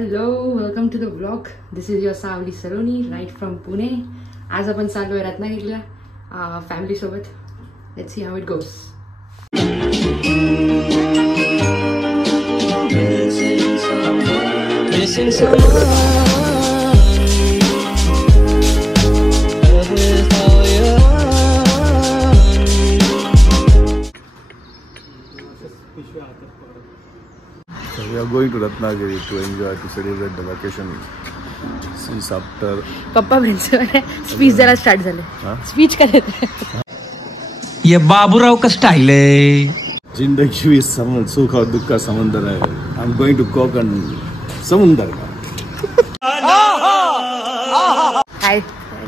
Hello, welcome to the vlog. This is your Savli Saroni right from Pune. आज आपण चाललो आहे रत्नागिरीला फॅमिली सोबत. Let's see how it goes. Missing someone. So we are going to Ratnagiri to enjoy, to celebrate the vacation since after. पप्पा principal speech जरा start झाले. Speech का देते ये बाबूराव का स्टाइल है. जिंदगी में सुख और दुख का समंदर है. I'm going to कोकण समुंदर का. हाय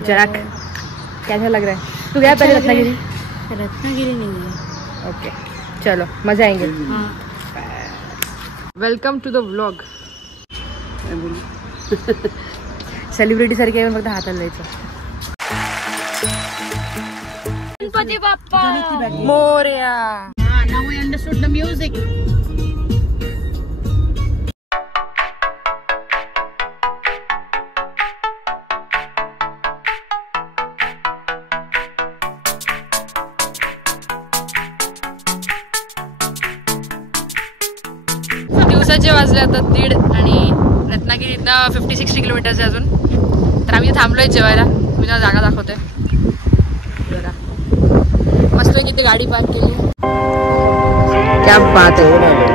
जराक, कैसा लग रहा है? तू गया पहले रत्नागिरी? रत्नागिरी नहीं है. ओके चलो मजा आएंगे. Welcome to the vlog. Celebrity सारखे फक्त हाताला द्यायचं. Ganpati Bappa Morya. now we understood the music. दिवसाचे वाजले आता 1:30 आणि रत्नागिरीतनं 50-60 किलोमीटर्स आहे अजून. तर आम्ही थांबलोय जेवायला. मी ना जागा दाखवते जरा. मस्त इथे गाडी पार्क केली. क्या बात है.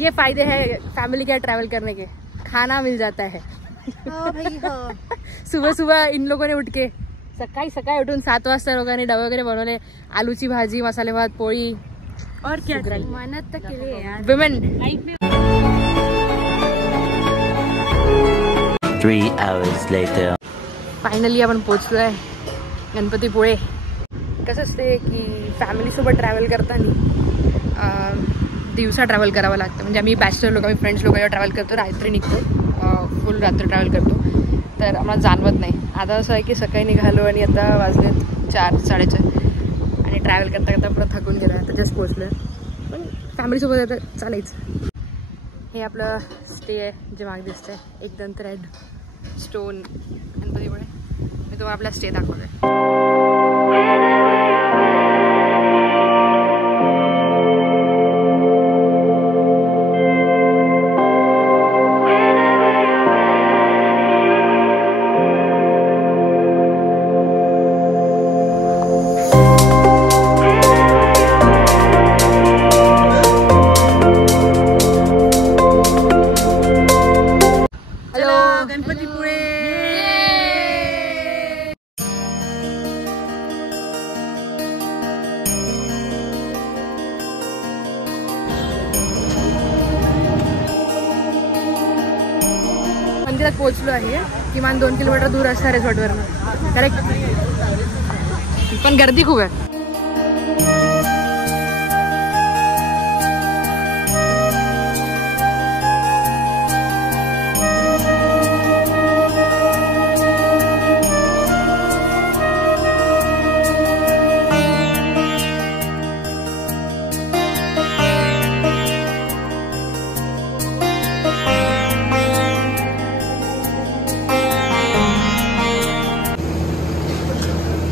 ये फायदे हैं फैमिली के ट्रैवल करने के. खाना मिल जाता है. सुबह सुबह इन लोगों ने उठ के सकाळी उठून 7 वाजता लोकांनी डबे वगैरे बनवले. आलूची भाजी, मसाले भात, पोळी और क्या मेहनत तक के लिए यार. विमेन. 3 hours later. फायनली आपण पोचलोय गणपतीपुळे. कसं असते की फॅमिली सोबत ट्रॅव्हल करताना दिवसा ट्रॅव्हल करावं लागतं. म्हणजे आम्ही बॅचलर लोक, आम्ही फ्रेंड्स लोक ट्रॅव्हल करतो. रात्री निघतो, फुल रात्र ट्रॅव्हल करतो. तर आम्हाला जाणवत नाही. आता असं आहे की सकाळी निघालो आणि आता वाजले 4-4:30 आणि ट्रॅव्हल करता करता पुढं थकून गेलो. आता जस्ट पोचलो. पण फॅमिलीसोबत आता चालायचं. हे आपलं स्टे आहे जे मागे दिसतंय. एक दंत रेड स्टोन गणपतीपुळे. मी तुम्हाला आपला स्टे दाखवतोय. गणपतीपुळे. मंदिरात पोहोचलो आहे. किमान 2 किलोमीटर दूर असणार रिसॉर्टवरनं. करेक्ट. पण गर्दी खूप आहे.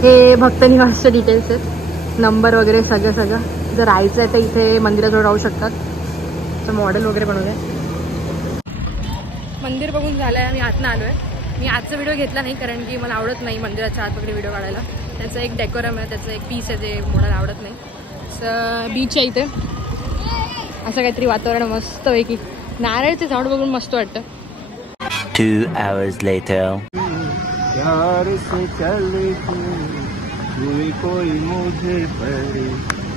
हे भक्त निवासचे डिटेल्स आहेत. नंबर वगैरे सगळं. जर राहायचं आहे तर इथे मंदिराजवळ राहू शकतात. तर मॉडेल वगैरे बनवलं आहे. मंदिर बघून झालं आहे. आम्ही आतनं आलो आहे. मी आजचा व्हिडिओ घेतला नाही कारण की मला आवडत नाही मंदिराच्या आत वगैरे व्हिडिओ काढायला. त्याचं एक डेकोरम आहे, त्याचं एक पीस आहे जे मोडायला आवडत नाही. तर बीच आहे इथे. असं काहीतरी वातावरण मस्त आहे की नारळचे झाड बघून मस्त वाटतं. 2 hours later. प्यार से चले कोई मुझे पर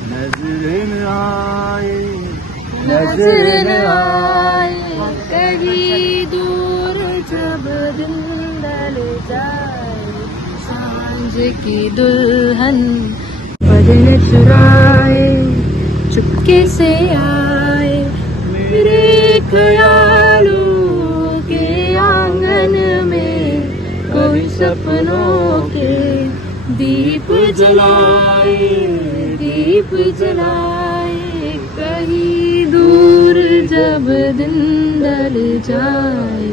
नजर न आए कहीं दूर जब दिन ढल जाए रोज की दुल्हन बदन चुराए चुपके से आए मेरे ख्यालों के आंगन में कोई सपनों के दीप जलाए कहीं दूर जब दिन ढल जाए.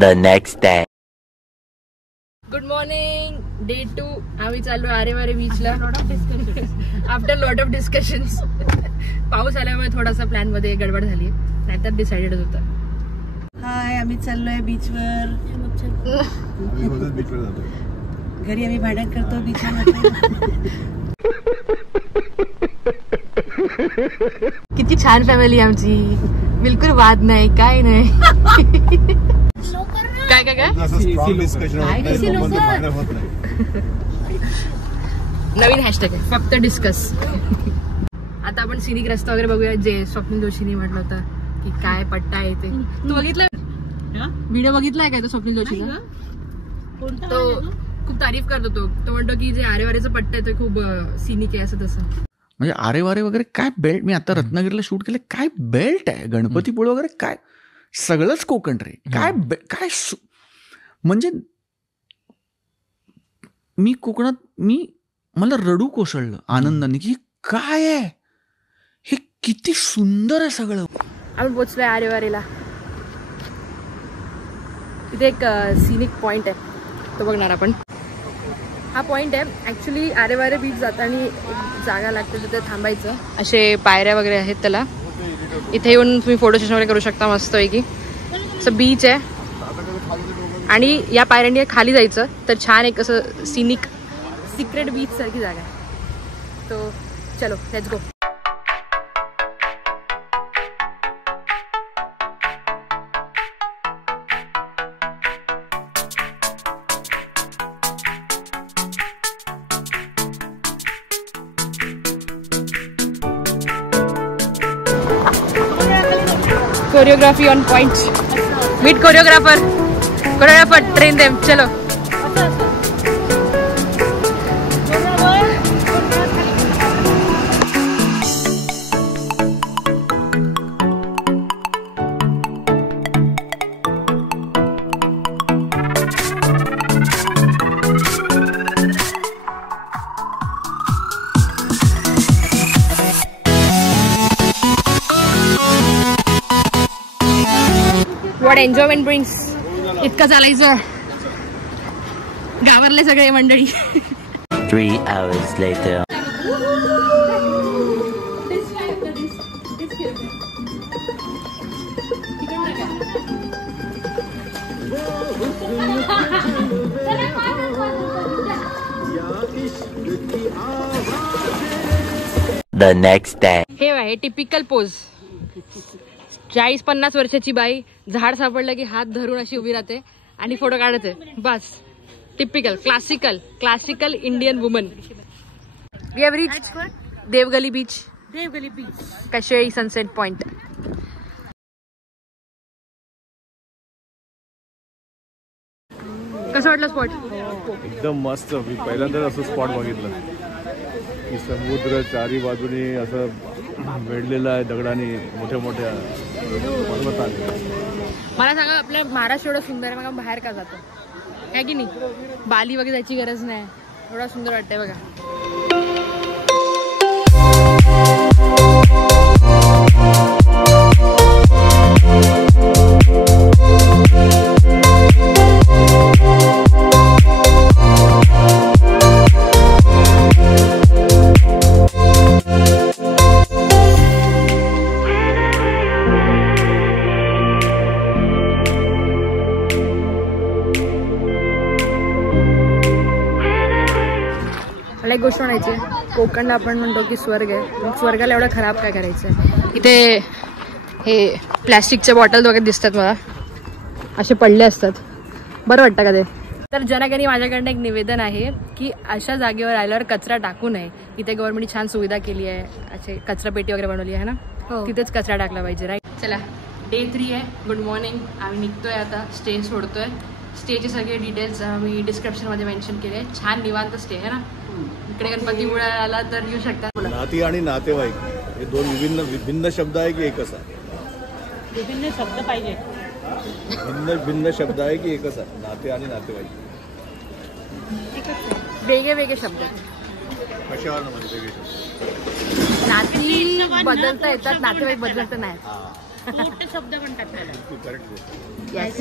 The next day. Good morning. Day 2. आम्ही चाललो आरेवारे बीचला आफ्टर लॉट ऑफ डिस्कशन्स. पाऊस आल्यामुळे थोडासा प्लॅन मध्ये गडबड झाली, नाहीतर डिसाइडेड होतं. हाय, आम्ही चाललोय बीचवर. घरी आम्ही भांडण करतो बीचवर. किती छान फॅमिली आमची, बिलकुल वाद नाही, काय नाही. काय काय काय नवीन हॅशटॅग आहे, फक्त डिस्कस. आता आपण सिनिक रस्ता वगैरे बघूया, जे स्वप्नील जोशीने म्हटलं होतं की काय पट्टा आहे ते. तू बघितलाय व्हिडिओ, बघितलाय काय तो स्वप्नील जोशीचा? तो खूप तारीफ करतो. तो म्हणतो की जे आरेवारेचा पट्टा आहे तो खूप सिनिक आहे, असं तसं. म्हणजे आरेवारे वगैरे काय बेल्ट, मी आता रत्नागिरीला शूट केलं, काय बेल्ट आहे, गणपतीपुळे वगैरे काय सगळंच कोकण रे. काय काय म्हणजे मी कोकणात, मला रडू कोसळलं आनंदाने की काय आहे हे, किती सुंदर आहे सगळं. आपण पोचलोय आरेवारेला. इथे एक सिनिक पॉइंट आहे, तो बघणार आपण. हा पॉइंट आहे ॲक्च्युली. आरेवारे बीच जाताना एक जागा लागते तिथे थांबायचं, असे पायऱ्या वगैरे आहेत त्याला. इथे येऊन तुम्ही फोटो सेशन वगैरे करू शकता मस्तपैकी. असं बीच आहे आणि या पायऱ्यांनी खाली जायचं तर छान एक असं सिक्रेट बीच सारखी जागा आहे. तो चलो let's go. Choreography on point. Meet choreographer train them. चलो. What enjoyment brings. इतकं चालायचं, गावारले सगळे मंडळी. 3 hours later. The next day. हे आहे टिपिकल पोज. 40-50 वर्षाची बाई झाड सापडलं की हात धरून अशी उभी राहते आणि फोटो काढते. बस typical classical Indian woman. We have reached Devgali beach. Kasheli sunset point. कसं वाटलं स्पॉट? एकदम मस्त. मी पहिल्यांदाच असं स्पॉट बघितलं की समुद्र चारी बाजूने असं वेढलेला आहे दगडाने, मोठ्या मोठ्या पर्वताने. मला सांगा, आपल्या महाराष्ट्र एवढं सुंदर आहे, मग बाहेर का जातो काय की नाही? बाली वगैरे जायची गरज नाही, एवढा सुंदर वाटतंय बघा. मला एक गोष्ट म्हणायची, कोकणला आपण म्हणतो की स्वर्ग आहे, मग स्वर्गाला एवढं खराब काय करायचं? इथे हे प्लॅस्टिकच्या बॉटल वगैरे दिसतात मला, असे पडले असतात. बरं वाटतं का ते? तर जनकनी माझ्याकडनं एक निवेदन आहे की अशा जागेवर आल्यावर कचरा टाकू नये. इथे गव्हर्नमेंटने छान सुविधा केली आहे, असे कचरा पेटी वगैरे बनवली आहे ना, तिथेच कचरा टाकला पाहिजे. राईट. चला, डे 3 आहे. Good morning. आम्ही निघतोय आता, स्टे सोडतोय स्टेचे सगळे डिटेल्स मी डिस्क्रिप्शनमध्ये मेन्शन केले. छान निवांत स्टे आहे ना. इकडे गणपतीपुळे आला तर येऊ शकता. नाती आणि नातेवाईक हे दोन भिन्न शब्द आहे की एकच आहे? विभिन्न शब्द पाहिजे. भिन्न शब्द आहे की एकच आहे? नाते आणि नातेवाईक वेगळे वेगळे शब्द आहेत. कशावर म्हणजे वेगळे शब्द? नाती बदलता येतात, नातेवाईक बदलता नाही. मोठे शब्द म्हणतात त्याला. Yes.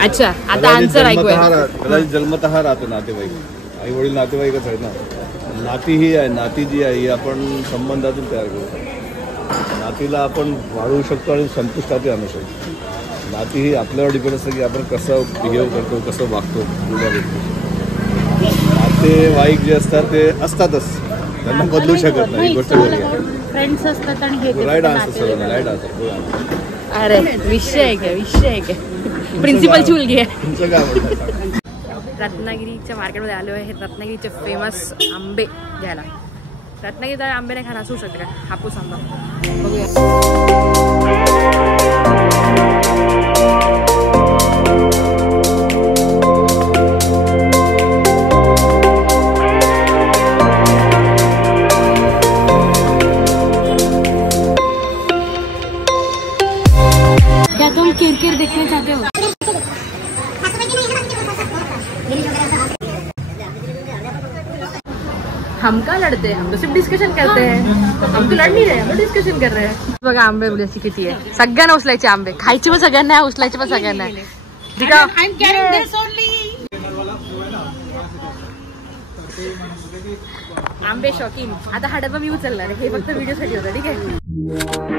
अच्छा, आता आन्सर ऐकूया. कदाचित जन्मतः राहतो नातेवाईक. आई वडील नातेवाईकच आहेत ना. नाती ही आहे, नाती जी आहे ही आपण संबंधातून तयार करू शकतो. नातीला आपण वाढवू शकतो आणि संतुष्टातही आणू शकतो. नाती ही आपल्यावर डिपेंड असतं की आपण कसं बिहेव करतो, कसं वागतो. नातेवाईक जे असतात ते असतातच, त्यांना बदलू शकत नाही. ही गोष्ट वेगळी आहे. फ्रेंड्स असतात आणि हे right answer sir, right answer. अरे विषय आहे काय प्रिन्सिपल चूल घे. तुमचं काय म्हणतात? रत्नागिरीच्या मार्केटमध्ये आलो आहे. हे रत्नागिरीचे फेमस आंबे घ्यायला. रत्नागिरीचा आंबे नाही खाणं असू शकतं का? हापूस आंबा बघूया. क्या तुम किरकिर देखना चाहते हो? हम का लड़ते हैं? हम तो सिर्फ डिस्कशन करते हैं. हम तो लड़ नहीं रहे, हम तो डिस्कशन कर रहे हैं. बघा आंबे बुल्याची किती आहे. सगळ्यांना उचलायचे आंबे. खायचे पण सगळ्यांना, उचलायचे पण सगळ्यांना. आंबे शौकीन. आता हा डबा मी उचलणार. हे फक्त व्हिडिओ साठी होता. ठीक आहे.